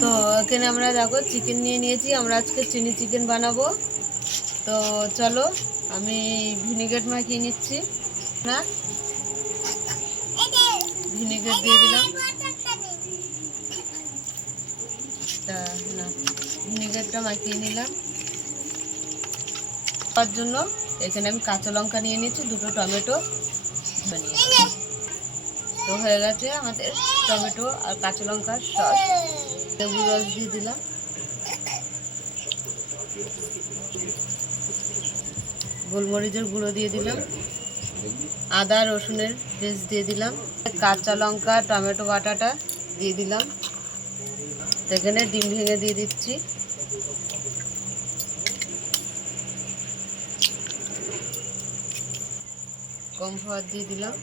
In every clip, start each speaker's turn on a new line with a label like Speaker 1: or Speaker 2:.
Speaker 1: তো এখানে আমরা দেখো চিকেন নিয়ে নিয়েছি, আমরা আজকে চিনি চিকেন বানাবো। তো চলো, আমি ভিনিগার মাখিয়ে নিচ্ছি। না? ভিনিগার দিয়ে দিলাম। তা, না ভিনিগারটা মাখিয়ে নিলাম। তার জন্য এখানে আমি কাঁচা লঙ্কা নিয়ে নিয়েছি দুটো টমেটো তো হয়ে গেছে আমাদের টমেটো আর কাঁচা লঙ্কার সস লেবু রস দিয়ে দিলাম। গোলমরিচের গুঁড়ো দিয়ে দিলাম। আদা, রসুনের পেস্ট দিয়ে দিলাম। কাঁচা লঙ্কা, টমেটো বাটাটা দিয়ে দিলাম। এখানে ডিম ভেঙে দিয়ে দিচ্ছি। কম খাবার দিয়ে দিলাম।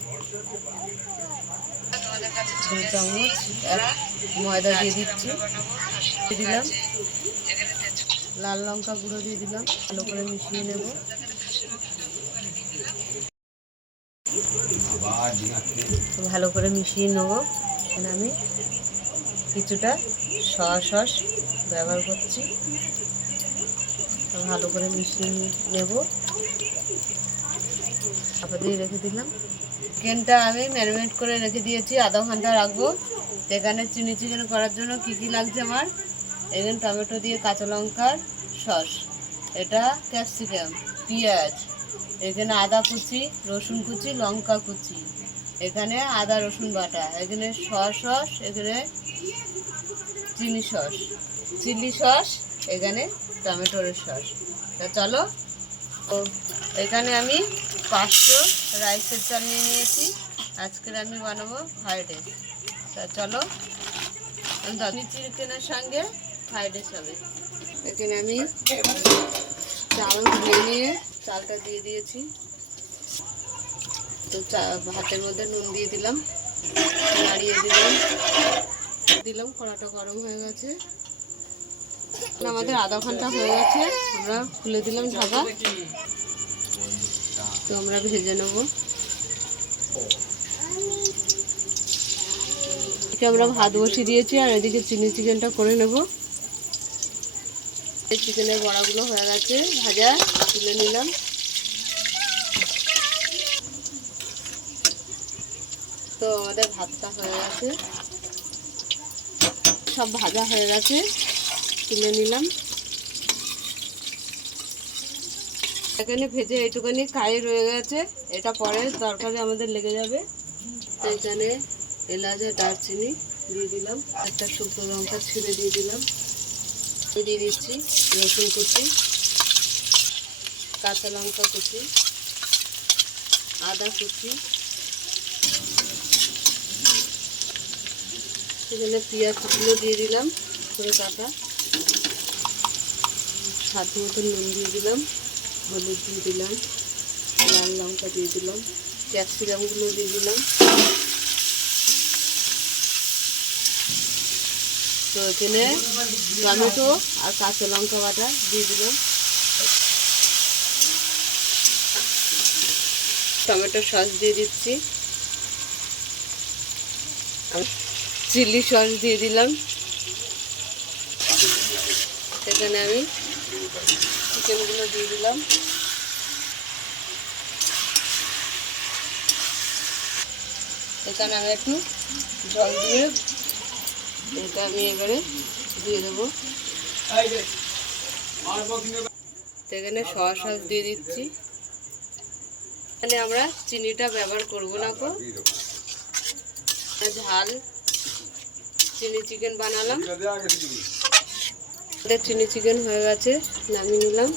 Speaker 1: দু চামচ, এক ময়দা দিয়ে দিচ্ছি। দিয়ে দিলাম। লাল লঙ্কা গুঁড়ো দিয়ে দিলাম। ভালো করে মিশিয়ে নেব। ভালো করে মিশিয়ে নেব। এখানে আমি কিছুটা সয়া সস ব্যবহার করছি। ভালো করে মিশিয়ে নেব। চাপা দিয়ে রেখে দিলাম। চিকেনটা আমি ম্যারিনেট করে রেখে দিয়েছি, আধা ঘণ্টা রাখব। এখানে চিনি চিকেন করার জন্য কি কি লাগছে আমার? এখানে টমেটো দিয়ে কাঁচা লঙ্কার সস। এটা ক্যাপসিকাম পেঁয়াজ, এখানে আদা কুচি, রসুন কুচি, লঙ্কা কুচি। এখানে আদা, রসুন বাটা। এখানে সস সস, এখানে চিনি সস। চিলি সস, এখানে টমেটোর সস। তা চলো। তো এখানে আমি পাঁচশো রাইসের চাল নিয়ে নিয়েছি। আজকের আমি বানাবো ফ্রাইড রাইস। তা চলো চিকেনের সঙ্গে ফ্রাইড রাইস হবে। এখানে আমি চাল ধুয়ে নিয়ে চালটা দিয়ে দিয়েছি। তো চা- ভাতের মধ্যে নুন দিয়ে দিলাম, নাড়িয়ে দিলাম দিলাম, কড়াটা গরম হয়ে গেছে। আমাদের আধা ঘণ্টা হয়ে গেছে, আমরা খুলে দিলাম ঢাকা। তো আমরা ভেজে নেব। এদিকে আমরা ভাত বসিয়ে দিয়েছি, আর এদিকে চিনি চিকেনটা করে নেব। চিকেনের বড়াগুলো হয়ে গেছে, ভাজা, তুলে নিলাম। তো আমাদের ভাতটা হয়ে গেছে। সব ভাজা হয়ে গেছে, তুলে নিলাম। এখানে ভেজে এইটুখানি কাই রয়ে গেছে। এটা পরে তরকারি আমাদের লেগে যাবে। তো এখানে এলাচ আর দারচিনি দিয়ে দিলাম। একটা শুকনো লঙ্কা ছিঁড়ে দিয়ে দিলাম। দিয়ে দিচ্ছি রসুন কুচি, কাঁচা লঙ্কা কুচি, আদা কুচি। এখানে পেঁয়াজ কুচিগুলো দিয়ে দিলাম করে কাটা স্বাদ মতো নুন দিয়ে দিলাম। হলুদ দিয়ে দিলাম, লাল লঙ্কা দিয়ে দিলাম ক্যাপসিকামগুলো দিয়ে দিলাম। তো এখানে টমেটো আর কাঁচা লঙ্কা বাটা দিয়ে দিলাম। টমেটো সস দিয়ে দিচ্ছি। চিলি সস দিয়ে দিলাম। এখানে আমি চিকেনগুলো দিয়ে দিলাম। এখানে আমি একটু জল দিয়ে এটা আমি এবারে দিয়ে দেবো। এখানে সস সস দিয়ে দিচ্ছি। এখানে আমরা চিনিটা ব্যবহার করব না গো। ঝাল চিনি চিকেন বানালাম। আমাদের চিনি চিকেন হয়ে গেছে, নামিয়ে নিলাম।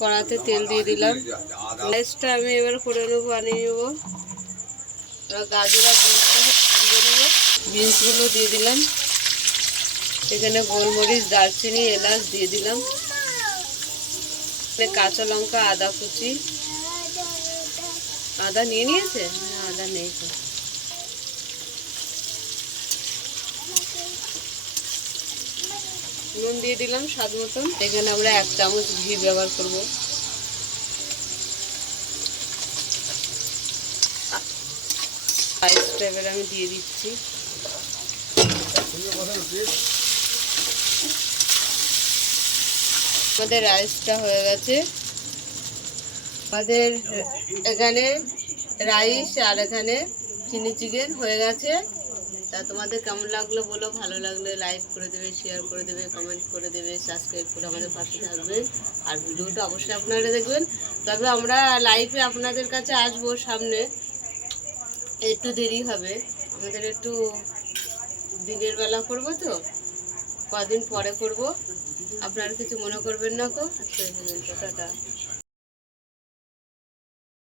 Speaker 1: কড়াতে তেল দিয়ে দিলাম। রাইসটা আমি এবার করে নেব আনিয়ে নেব। গাজর বিনসগুলো দিয়ে দিলাম। এখানে গোলমরিচ, দারচিনি, এলাচ দিয়ে দিলাম। কাঁচা লঙ্কা, আদা কুচি। আদা নিয়ে নিয়েছে? না আদা নেই নুন দিয়ে দিলাম স্বাদ মতন। এখানে আমরা এক চামচ ঘি ব্যবহার করব। রাইসটা আমি দিয়ে দিচ্ছি। আমাদের রাইসটা হয়ে গেছে। আমাদের এখানে রাইস আর এখানে চিনি চিকেন হয়ে গেছে। তা তোমাদের কেমন লাগল বলো? ভালো লাগলে লাইক করে দেবে শেয়ার করে দেবে কমেন্ট করে দেবে সাবস্ক্রাইব করে আমাদের পাশে থাকবেন। আর ভিডিওটা অবশ্যই আপনারা দেখবেন। তবে আমরা লাইভে আপনাদের কাছে আসব সামনে। একটু দেরি হবে। আমাদের একটু দিনের বেলা করব তো। কদিন পরে করব। আপনারা কিছু মনে করবেন না কো আচ্ছা টাটা।